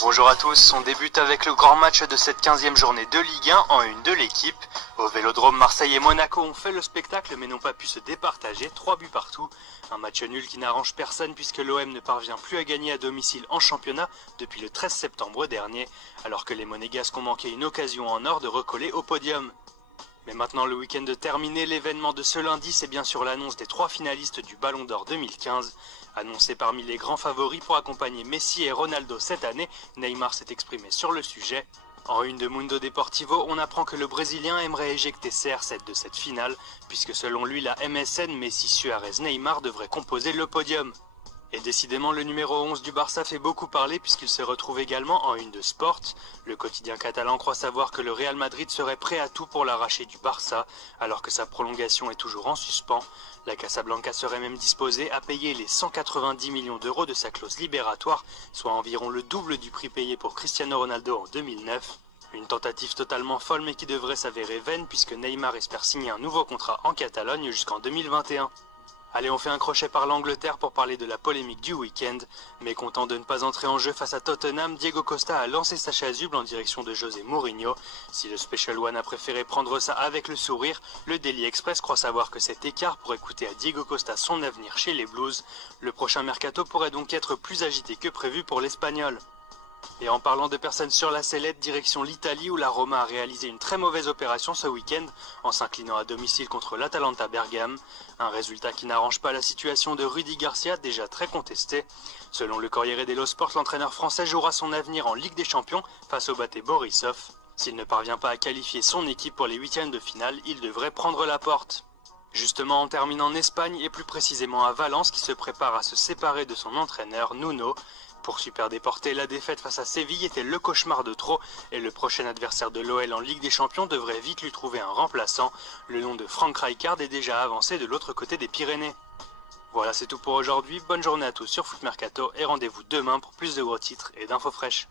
Bonjour à tous, on débute avec le grand match de cette 15e journée de Ligue 1 en une de l'équipe. Au Vélodrome, Marseille et Monaco ont fait le spectacle mais n'ont pas pu se départager, 3 buts partout. Un match nul qui n'arrange personne puisque l'OM ne parvient plus à gagner à domicile en championnat depuis le 13 septembre dernier, alors que les Monégasques ont manqué une occasion en or de recoller au podium. Mais maintenant le week-end terminé, l'événement de ce lundi, c'est bien sûr l'annonce des 3 finalistes du Ballon d'Or 2015. Annoncé parmi les grands favoris pour accompagner Messi et Ronaldo cette année, Neymar s'est exprimé sur le sujet. En une de Mundo Deportivo, on apprend que le Brésilien aimerait éjecter CR7 de cette finale, puisque selon lui la MSN Messi, Suarez, Neymar devrait composer le podium. Et décidément, le numéro 11 du Barça fait beaucoup parler puisqu'il se retrouve également en une de Sport. Le quotidien catalan croit savoir que le Real Madrid serait prêt à tout pour l'arracher du Barça, alors que sa prolongation est toujours en suspens. La Casablanca serait même disposée à payer les 190 millions d'euros de sa clause libératoire, soit environ le double du prix payé pour Cristiano Ronaldo en 2009. Une tentative totalement folle mais qui devrait s'avérer vaine puisque Neymar espère signer un nouveau contrat en Catalogne jusqu'en 2021. Allez, on fait un crochet par l'Angleterre pour parler de la polémique du week-end. Mécontent de ne pas entrer en jeu face à Tottenham, Diego Costa a lancé sa chasuble en direction de José Mourinho. Si le Special One a préféré prendre ça avec le sourire, le Daily Express croit savoir que cet écart pourrait coûter à Diego Costa son avenir chez les Blues. Le prochain mercato pourrait donc être plus agité que prévu pour l'Espagnol. Et en parlant de personnes sur la sellette, direction l'Italie où la Roma a réalisé une très mauvaise opération ce week-end en s'inclinant à domicile contre l'Atalanta Bergame. Un résultat qui n'arrange pas la situation de Rudy Garcia, déjà très contesté. Selon le Corriere dello Sport, l'entraîneur français jouera son avenir en Ligue des Champions face au Bate Borisov. S'il ne parvient pas à qualifier son équipe pour les huitièmes de finale, il devrait prendre la porte. Justement, on termine en Espagne et plus précisément à Valence qui se prépare à se séparer de son entraîneur Nuno. Pour Super Deportes, la défaite face à Séville était le cauchemar de trop et le prochain adversaire de l'OL en Ligue des Champions devrait vite lui trouver un remplaçant. Le nom de Frank Rijkaard est déjà avancé de l'autre côté des Pyrénées. Voilà, c'est tout pour aujourd'hui. Bonne journée à tous sur Foot Mercato et rendez-vous demain pour plus de gros titres et d'infos fraîches.